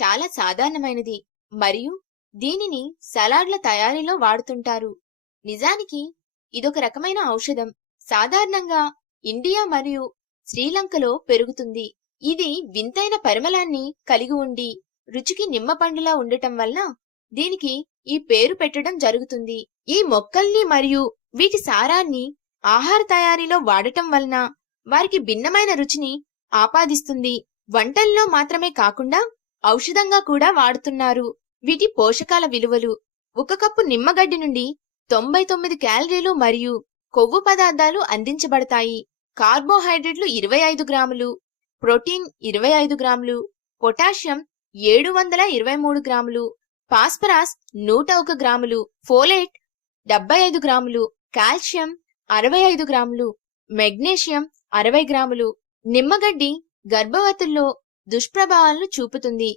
చాలా సాధారణమైనది. మరియు దీనిని సలాడ్ల తయారీలో వాడుతుంటారు. నిజానికి ఇదొక రకమైన ఔషధం. సాధారణంగా ఇండియా మరియు శ్రీలంకలో పెరుగుతుంది. ఇది వింతైన పరిమళాన్ని కలిగి ఉండి రుచికి నిమ్మ పండులా ఉండటం వల్ల దీనికి ఈ పేరు పెట్టడం జరుగుతుంది. ఈ మొక్కల్ని మరియు వీటి సారాన్ని ఆహార తయారీలో వాడటం వలన వారికి భిన్నమైన రుచిని ఆపాదిస్తుంది. వంటల్లో మాత్రమే కాకుండా ఔషధంగా కూడా వాడుతున్నారు. వీటి పోషకాల విలువలు ఒక కప్పు నిమ్మగడ్డి నుండి తొంభై తొమ్మిది క్యాలరీలు మరియు కొవ్వు పదార్థాలు అందించబడతాయి. కార్బోహైడ్రేట్లు ఇరవై ఐదు గ్రాములు ప్రోటీన్ ఇరవై ఐదు గ్రాములు పొటాషియం ఏడు వందల ఇరవై మూడు గ్రాములు ఫాస్ఫరస్ నూట ఒక గ్రాములు ఫోలేట్ డెబ్బై ఐదు గ్రాములు కాల్షియం అరవై ఐదు గ్రాములు మెగ్నీషియం అరవై గ్రాములు నిమ్మగడ్డి గర్భవతుల్లో దుష్ప్రభావాలను చూపుతుంది.